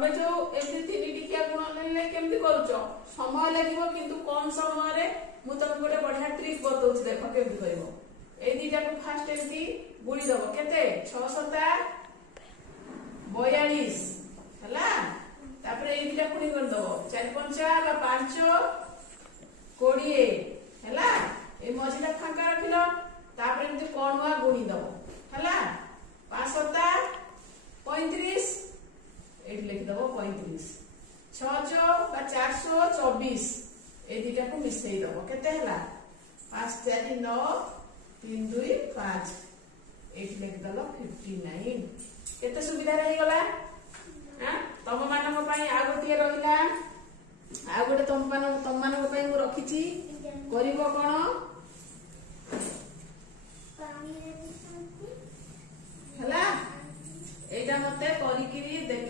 तबे जो एमती तीन टिकिया गुण ले केमती करूछ समय लागिवो किंतु कम समय रे मु तुमको गोटे बढ़िया ट्रिक बतौछि देखो केमती करिवो ए दीटा को फास्ट एमती गुणी दबो केते 6 7 42 हला तापर ए दीटा पुनी कर दबो 4 5 बा 5 20 हला ए मझिला फांका रखिलो तापर एमती कोणवा गुणी दबो हला 5 7 35 एठी लिख दबो 35 6 6 बा 424 ए दीटा को मिसई दबो केते हला 5 4 9 3 2 5 एठी लिख दलो 59 केते सुविधा रही गला हां तम मानक पई आ गोटिए रहिला आ गोटे तम मानक पई मु रखिची करिवो कोन हला एटा मते करिकिरी देख